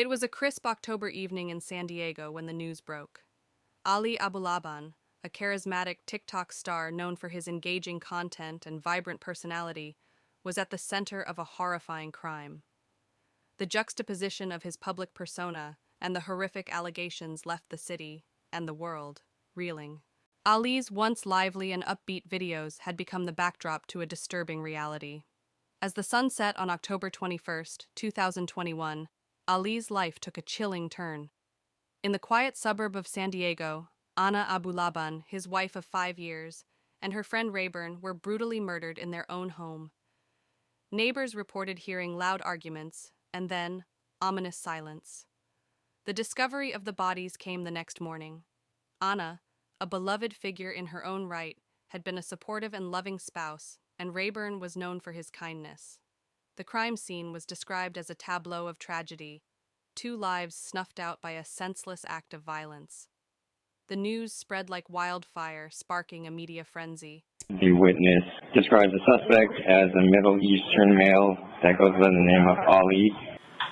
It was a crisp October evening in San Diego when the news broke. Ali Abulaban, a charismatic TikTok star known for his engaging content and vibrant personality, was at the center of a horrifying crime. The juxtaposition of his public persona and the horrific allegations left the city, and the world, reeling. Ali's once lively and upbeat videos had become the backdrop to a disturbing reality. As the sun set on October 21st, 2021, Ali's life took a chilling turn. In the quiet suburb of San Diego, Ana Abulaban, his wife of 5 years, and her friend Rayburn were brutally murdered in their own home. Neighbors reported hearing loud arguments, and then, ominous silence. The discovery of the bodies came the next morning. Ana, a beloved figure in her own right, had been a supportive and loving spouse, and Rayburn was known for his kindness. The crime scene was described as a tableau of tragedy, 2 lives snuffed out by a senseless act of violence. The news spread like wildfire, sparking a media frenzy. The witness describes the suspect as a Middle Eastern male that goes by the name of Ali.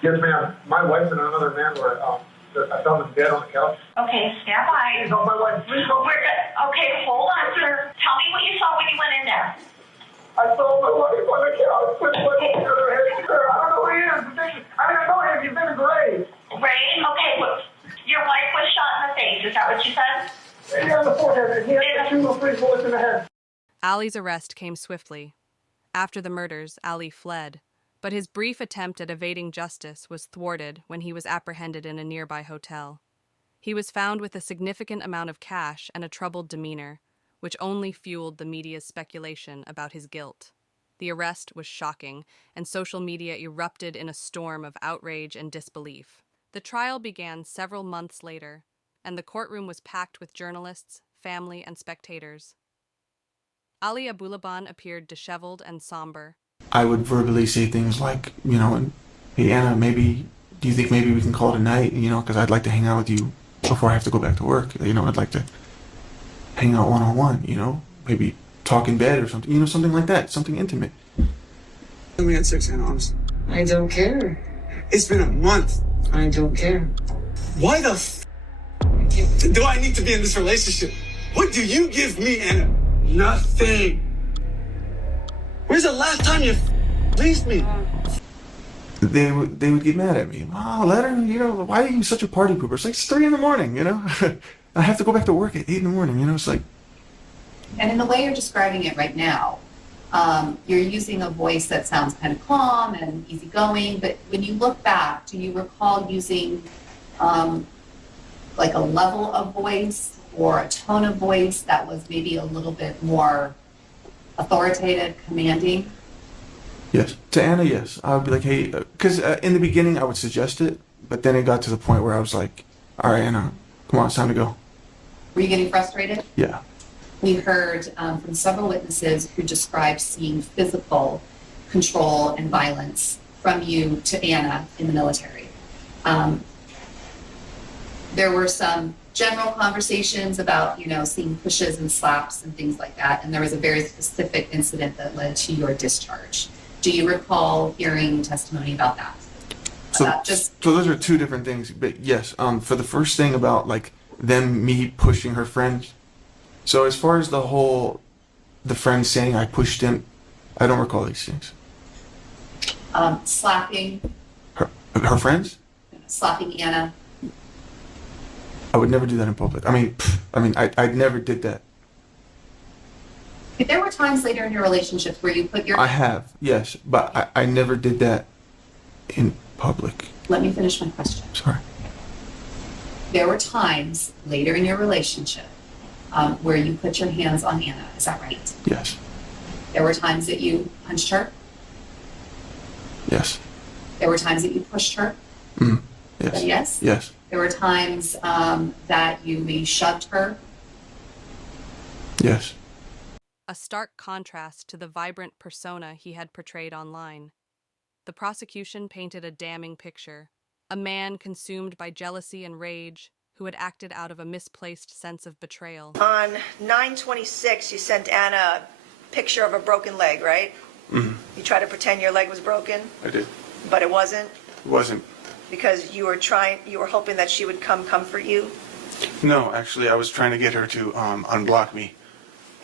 Yes, ma'am. My wife and another man were, I found them dead on the couch. Okay, stand by. Please help my wife. Please help. We're good. Okay, hold on, sir. Tell me what you saw when you went in there. I saw my wife on the couch with my other head. I don't know who he is. I don't know him. He's in the grave. Ray? Okay, look. Your wife was shot in the face. Is that what you said? He had the forehead. He had the 2 or 3 bullets in the head. Ali's arrest came swiftly. After the murders, Ali fled, but his brief attempt at evading justice was thwarted when he was apprehended in a nearby hotel. He was found with a significant amount of cash and a troubled demeanor, which only fueled the media's speculation about his guilt. The arrest was shocking, and social media erupted in a storm of outrage and disbelief. The trial began several months later, and the courtroom was packed with journalists, family, and spectators. Ali Abulaban appeared disheveled and somber. I would verbally say things like, hey Anna, do you think maybe we can call it a night, because I'd like to hang out with you before I have to go back to work. I'd like to hang out one-on-one, maybe talk in bed or something, something like that, something intimate. We had sex, Anna, honestly. I don't care. It's been a month. I don't care. Why the do I need to be in this relationship? What do you give me, Anna? Nothing. When's the last time you pleased me? They would get mad at me. Oh, let her, why are you such a party pooper? It's like, it's 3 a.m, I have to go back to work at 8 a.m, it's like. And in the way you're describing it right now, you're using a voice that sounds kind of calm and easygoing, but when you look back, do you recall using like a level of voice or a tone of voice that was maybe a little bit more authoritative, commanding? Yes. To Anna, yes. I would be like, hey, because in the beginning I would suggest it, but then it got to the point where I was like, all right, Anna, come on, it's time to go. Were you getting frustrated? Yeah. We heard from several witnesses who described seeing physical control and violence from you to Anna in the military. There were some general conversations about, seeing pushes and slaps and things like that, and there was a very specific incident that led to your discharge. Do you recall hearing testimony about that? So those are 2 different things, but yes, for the first thing about me pushing her friends. So as far as the friend saying I pushed him, I don't recall these things. Slapping. Her friends? Slapping Anna. I would never do that in public. I never did that. There were times later in your relationships where you put your... I have, yes, but I never did that in public. Let me finish my question. Sorry. There were times later in your relationship where you put your hands on Anna, is that right? Yes. There were times that you punched her? Yes. There were times that you pushed her? Yes. Yes? Yes. There were times that you maybe shoved her? Yes. A stark contrast to the vibrant persona he had portrayed online. The prosecution painted a damning picture. A man consumed by jealousy and rage, who had acted out of a misplaced sense of betrayal. On 9/26, you sent Anna a picture of a broken leg, right? Mm-hmm. You tried to pretend your leg was broken? I did. But it wasn't? It wasn't. Because you were hoping that she would come comfort you? No, actually, I was trying to get her to unblock me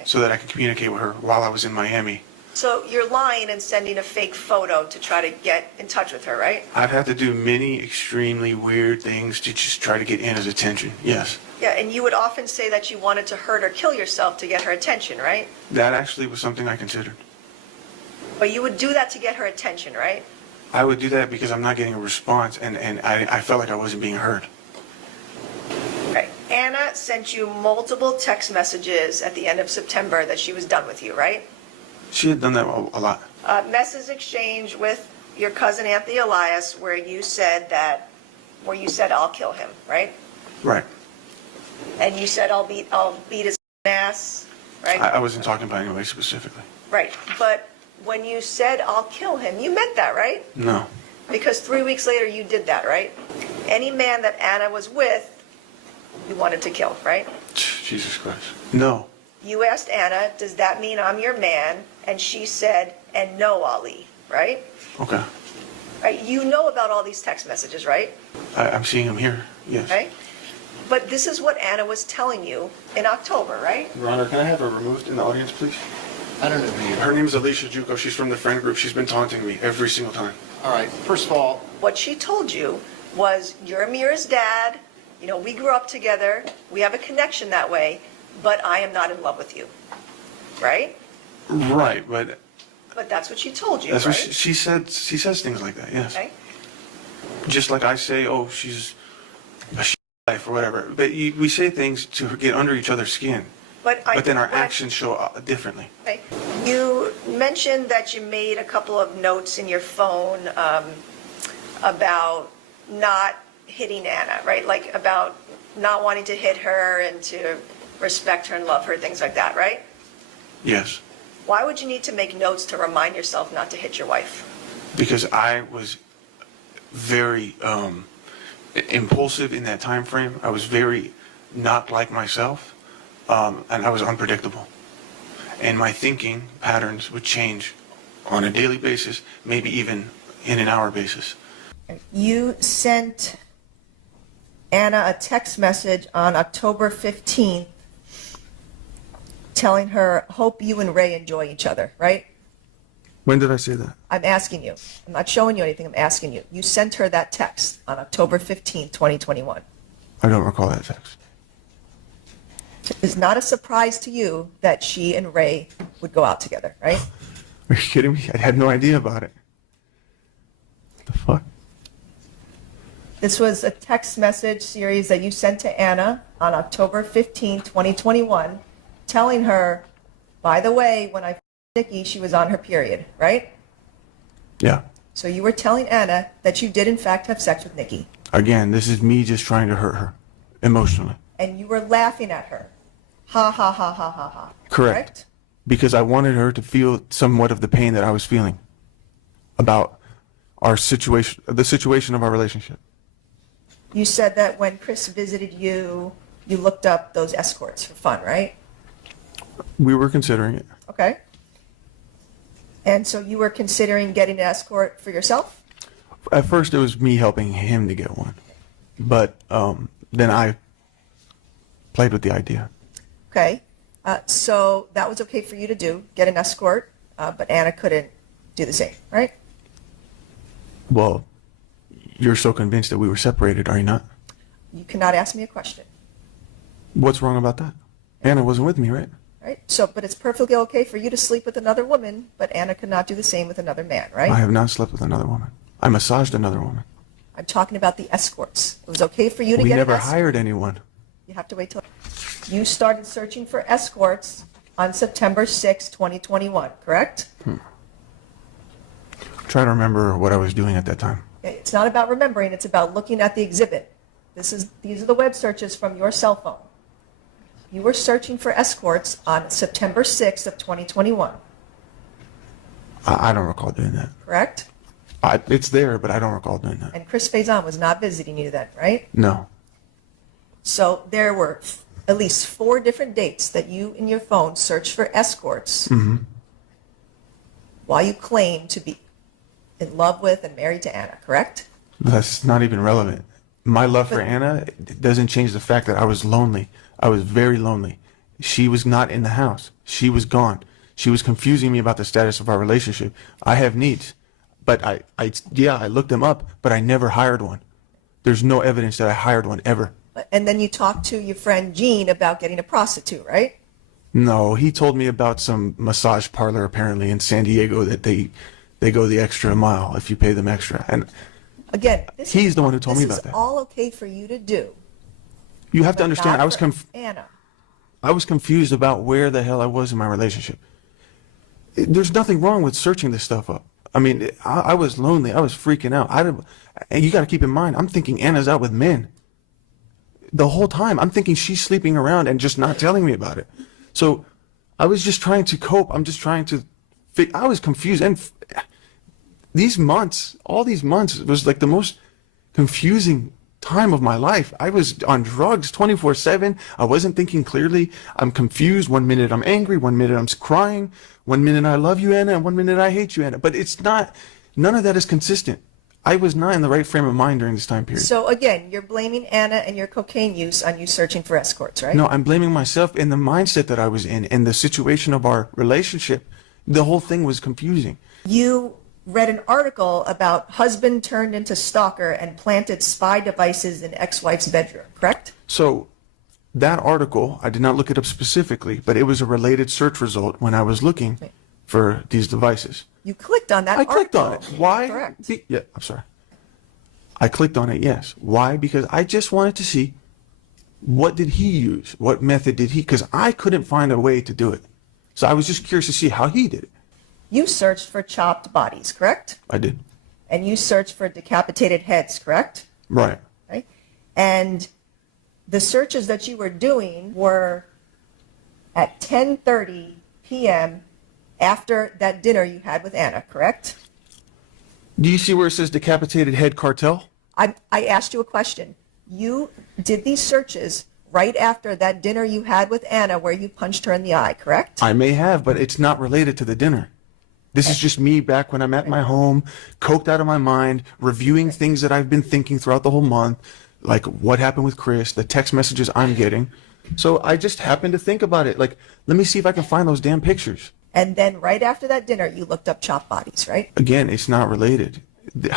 so that I could communicate with her while I was in Miami. So you're lying and sending a fake photo to try to get in touch with her, right? I've had to do many extremely weird things to just try to get Anna's attention, yes. Yeah, and you would often say that you wanted to hurt or kill yourself to get her attention, right? That actually was something I considered. But you would do that to get her attention, right? I would do that because I'm not getting a response, and I felt like I wasn't being heard. Right. Anna sent you multiple text messages at the end of September that she was done with you, right? She had done that a lot. Message exchange with your cousin Anthony Elias where you said, I'll kill him, right? Right. And you said, I'll beat his ass, right? I wasn't talking about anybody specifically. Right. But when you said, I'll kill him, you meant that, right? No. Because 3 weeks later you did that, right? Any man that Anna was with, you wanted to kill, right? Jesus Christ. No. You asked Anna, does that mean I'm your man? And she said, and no, Ali, right? Okay. Right? You know about all these text messages, right? I'm seeing them here, yes. Right? But this is what Anna was telling you in October, right? Your Honor, can I have her removed in the audience, please? I don't know who you are. Her name is Alicia Juco. She's from the friend group. She's been taunting me every single time. All right, first of all, What she told you was, you're Amira's dad, we grew up together, we have a connection that way, but I am not in love with you, right? Right, but But that's what she told you, that's right? what she said. She says things like that, yes. Okay. Just like I say, oh, she's a life or whatever. But we say things to get under each other's skin. But then our actions show differently. Okay. You mentioned that you made a couple of notes in your phone about not hitting Anna, right? Like about not wanting to hit her and to respect her and love her, things like that, right? Yes. Why would you need to make notes to remind yourself not to hit your wife? Because I was very impulsive in that time frame. I was very not like myself, and I was unpredictable. And my thinking patterns would change on a daily basis, maybe even in an hour basis. You sent Anna a text message on October 15th telling her, hope you and Ray enjoy each other, right? When did I say that? I'm asking you. I'm not showing you anything. I'm asking you. You sent her that text on October 15th, 2021. I don't recall that text. It's not a surprise to you that she and Ray would go out together, right? Are you kidding me? I had no idea about it. What the fuck? This was a text message series that you sent to Anna on October 15th, 2021, telling her, by the way, when I f***ed Nikki, she was on her period, right? Yeah. So you were telling Anna that you did in fact have sex with Nikki. Again, this is me just trying to hurt her emotionally. And you were laughing at her. Ha, ha, ha, ha, ha, ha. Correct. Because I wanted her to feel somewhat of the pain that I was feeling about our situation, the situation of our relationship. You said that when Chris visited you, you looked up those escorts for fun, right? We were considering it. Okay. And so you were considering getting an escort for yourself? At first, it was me helping him to get one. But then I played with the idea. Okay. So that was okay for you to do, get an escort, but Anna couldn't do the same, right? Well, you're so convinced that we were separated, are you not? You cannot ask me a question. What's wrong about that? Anna wasn't with me, right? Right? So, but it's perfectly okay for you to sleep with another woman, but Anna could not do the same with another man, right? I have not slept with another woman. I massaged another woman. I'm talking about the escorts. It was okay for you to We get never an escort. hired anyone. You have to wait till... You started searching for escorts on September 6, 2021, correct? Try to remember what I was doing at that time. It's not about remembering, it's about looking at the exhibit. These are the web searches from your cell phone. You were searching for escorts on September 6th of 2021, I don't recall doing that. correct? It's there, but I don't recall doing that. And Chris Faison was not visiting you then, right? No. So there were at least 4 different dates that you in your phone searched for escorts while you claimed to be in love with and married to Anna, correct? That's not even relevant. My love for Anna doesn't change the fact that I was lonely. I was very lonely. She was not in the house. She was gone. She was confusing me about the status of our relationship. I have needs, but I looked them up, but I never hired one. There's no evidence that I hired one ever. And then you talked to your friend Gene about getting a prostitute, right? No, he told me about some massage parlor apparently in San Diego that they go the extra mile if you pay them extra. And Again, he's the one who told me about This that. is all okay for you to do. You have to but understand, not for Anna. I was confused about where the hell I was in my relationship. There's nothing wrong with searching this stuff up. I mean, I was lonely. I was freaking out. And you got to keep in mind, I'm thinking Anna's out with men. The whole time, I'm thinking she's sleeping around and just not telling me about it. So I was just trying to cope. I'm just trying to I was confused. And all these months, it was like the most confusing time of my life. I was on drugs 24/7. I wasn't thinking clearly. I'm confused. One minute I'm angry. One minute I'm crying. One minute I love you, Anna, and one minute I hate you, Anna. But it's not, none of that is consistent. I was not in the right frame of mind during this time period. So again, you're blaming Anna and your cocaine use on you searching for escorts, right? No, I'm blaming myself in the mindset that I was in and the situation of our relationship. The whole thing was confusing. You read an article about husband turned into stalker and planted spy devices in ex-wife's bedroom, correct? So that article, I did not look it up specifically, but it was a related search result when I was looking for these devices. You clicked on that I clicked on article. it. Why? Correct. Yeah, I'm sorry. I clicked on it, yes. Why? Because I just wanted to see what did he use? What method did he? Because I couldn't find a way to do it. So I was just curious to see how he did it. You searched for chopped bodies, correct? I did. And you searched for decapitated heads, correct? Right. Right? And the searches that you were doing were at 10:30 p.m. after that dinner you had with Anna, correct? Do you see where it says decapitated head cartel? I asked you a question. You did these searches right after that dinner you had with Anna where you punched her in the eye, correct? I may have, but it's not related to the dinner. This is just me back when I'm at my home, coked out of my mind, reviewing things that I've been thinking throughout the whole month, like what happened with Chris, the text messages I'm getting. So I just happened to think about it. Like, let me see if I can find those damn pictures. And then right after that dinner, you looked up chopped bodies, right? Again, it's not related. Can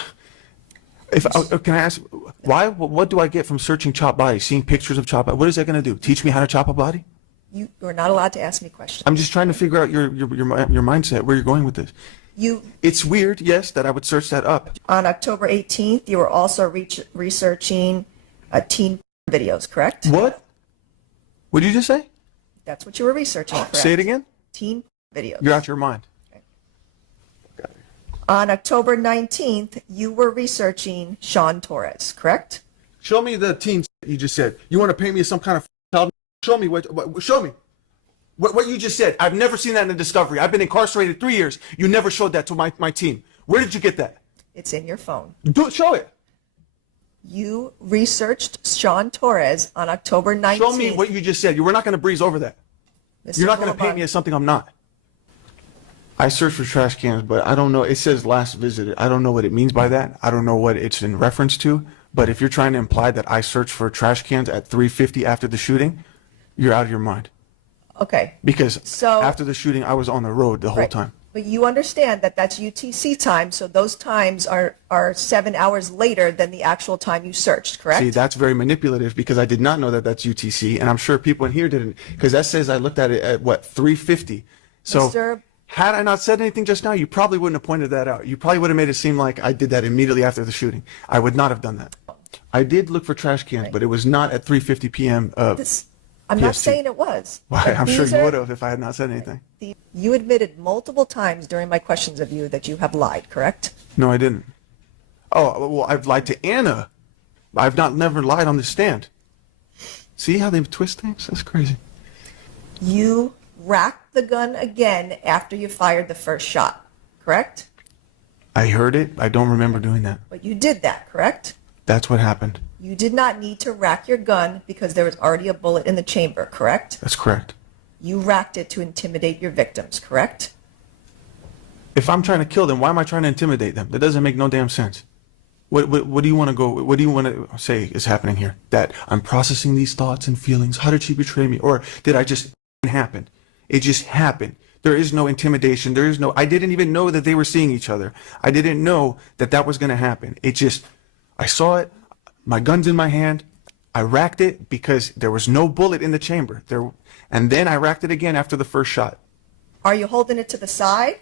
I ask, why? What do I get from searching chopped bodies, seeing pictures of chopped bodies? What is that going to do? Teach me how to chop a body? You're not allowed to ask me questions. I'm just trying to figure out your mindset, where you're going with this. It's weird, yes, that I would search that up. On October 18th, you were also researching teen videos, correct? What? What did you just say? That's what you were researching, correct? Say it again? Teen videos. You're out your mind. Okay. On October 19th, you were researching Sean Torres, correct? Show me the teen you just said. You want to paint me as some kind of child? Show me show me what you just said. I've never seen that in the Discovery. I've been incarcerated 3 years. You never showed that to my team. Where did you get that? It's in your phone. Show it. You researched Sean Torres on October 19th. Show me what you just said. We're not going to breeze over that. You're not going to paint me as something I'm not. I searched for trash cans, but I don't know. It says last visited. I don't know what it means by that. I don't know what it's in reference to. But if you're trying to imply that I searched for trash cans at 3:50 after the shooting, you're out of your mind. Okay. Because after the shooting, I was on the road the whole time. But you understand that that's UTC time, so those times are 7 hours later than the actual time you searched, correct? See, that's very manipulative because I did not know that that's UTC, and I'm sure people in here didn't, because that says I looked at it at, 3:50. So had I not said anything just now, you probably wouldn't have pointed that out. You probably would have made it seem like I did that immediately after the shooting. I would not have done that. I did look for trash cans, but it was not at 3:50 p.m. I'm not saying it was. Why? I'm sure you would have if I had not said anything. You admitted multiple times during my questions of you that you have lied, correct? No, I didn't. Oh, well, I've lied to Anna. I've never lied on the stand. See how they twist things? That's crazy. You racked the gun again after you fired the first shot, correct? I heard it. I don't remember doing that. But you did that, correct? That's what happened. You did not need to rack your gun because there was already a bullet in the chamber, correct? That's correct. You racked it to intimidate your victims, correct? If I'm trying to kill them, why am I trying to intimidate them? That doesn't make no damn sense. What do you want to go? What do you want to say is happening here? That I'm processing these thoughts and feelings. How did she betray me? Or did I just happen? It just happened. There is no intimidation. There is no. I didn't even know that they were seeing each other. I didn't know that that was going to happen. It just. I saw it. My gun's in my hand. I racked it because there was no bullet in the chamber. And then I racked it again after the first shot. Are you holding it to the side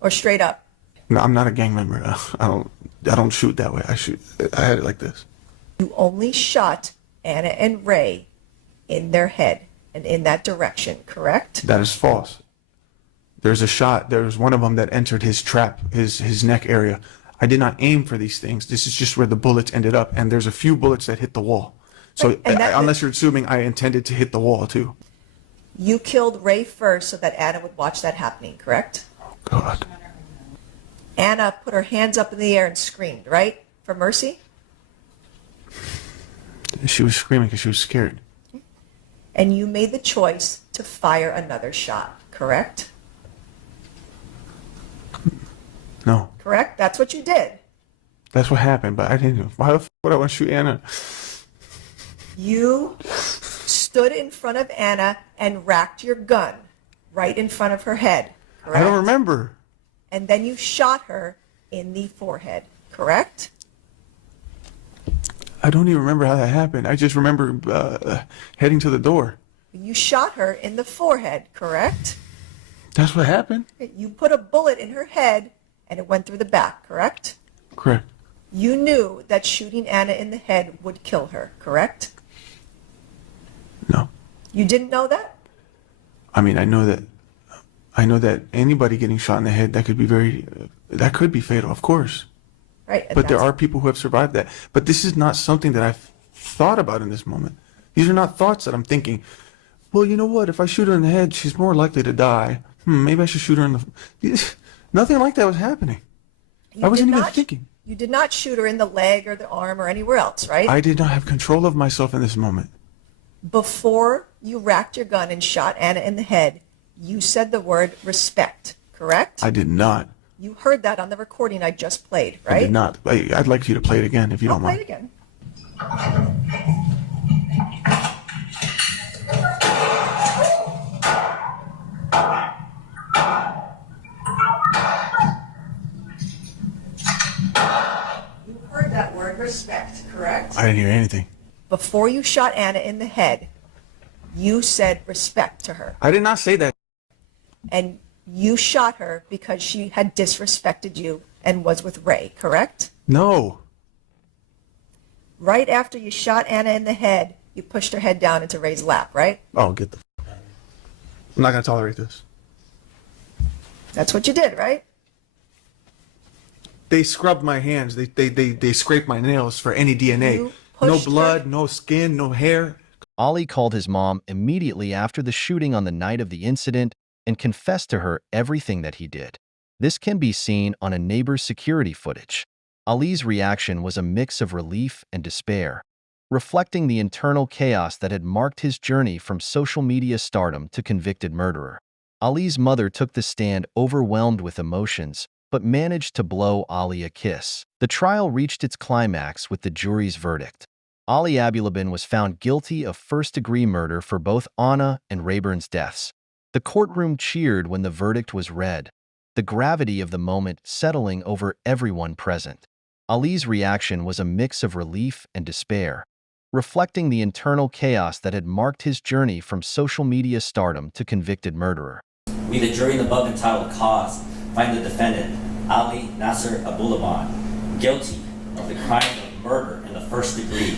or straight up? No, I'm not a gang member. I don't shoot that way. I had it like this. You only shot Anna and Ray in their head and in that direction, correct? That is false. There's a shot. There's one of them that entered his trap, his neck area. I did not aim for these things. This is just where the bullets ended up, and there's a few bullets that hit the wall. So unless you're assuming I intended to hit the wall too. You killed Ray first so that Anna would watch that happening, correct? God. Anna put her hands up in the air and screamed, right? For mercy? She was screaming because she was scared. And you made the choice to fire another shot, correct? No. Correct? That's what you did. That's what happened, but I didn't. Why the f would I want to shoot Anna? You stood in front of Anna and racked your gun right in front of her head, correct? I don't remember. And then you shot her in the forehead, correct? I don't even remember how that happened. I just remember heading to the door. You shot her in the forehead, correct? That's what happened. You put a bullet in her head and it went through the back, correct? Correct. You knew that shooting Anna in the head would kill her, correct? No. You didn't know that? I mean, I know that anybody getting shot in the head, that could be fatal, of course. Right. But there are people who have survived that. But this is not something that I've thought about in this moment. These are not thoughts that I'm thinking, well, you know what? If I shoot her in the head, she's more likely to die. Maybe I should shoot her in the... Nothing like that was happening. I wasn't even thinking. You did not shoot her in the leg or the arm or anywhere else, right? I did not have control of myself in this moment. Before you racked your gun and shot Anna in the head, you said the word respect, correct? I did not. You heard that on the recording I just played, right? I did not. I'd like you to play it again if you don't mind. Play it again. You heard that word respect, correct? I didn't hear anything. Before you shot Anna in the head, you said respect to her. I did not say that. And you shot her because she had disrespected you and was with Ray, correct? No. Right after you shot Anna in the head, you pushed her head down into Ray's lap, right? Oh, get the f*** out. I'm not going to tolerate this. That's what you did, right? They scrubbed my hands. They scraped my nails for any DNA. No blood, no skin, no hair. Ali called his mom immediately after the shooting on the night of the incident and confessed to her everything that he did. This can be seen on a neighbor's security footage. Ali's reaction was a mix of relief and despair, reflecting the internal chaos that had marked his journey from social media stardom to convicted murderer. Ali's mother took the stand overwhelmed with emotions, but managed to blow Ali a kiss. The trial reached its climax with the jury's verdict. Ali Abulaban was found guilty of first-degree murder for both Anna and Rayburn's deaths. The courtroom cheered when the verdict was read, the gravity of the moment settling over everyone present. Ali's reaction was a mix of relief and despair, reflecting the internal chaos that had marked his journey from social media stardom to convicted murderer. We, the jury in the above entitled cause, find the defendant, Ali Nasser Abulaban, guilty of the crime of murder in the first degree.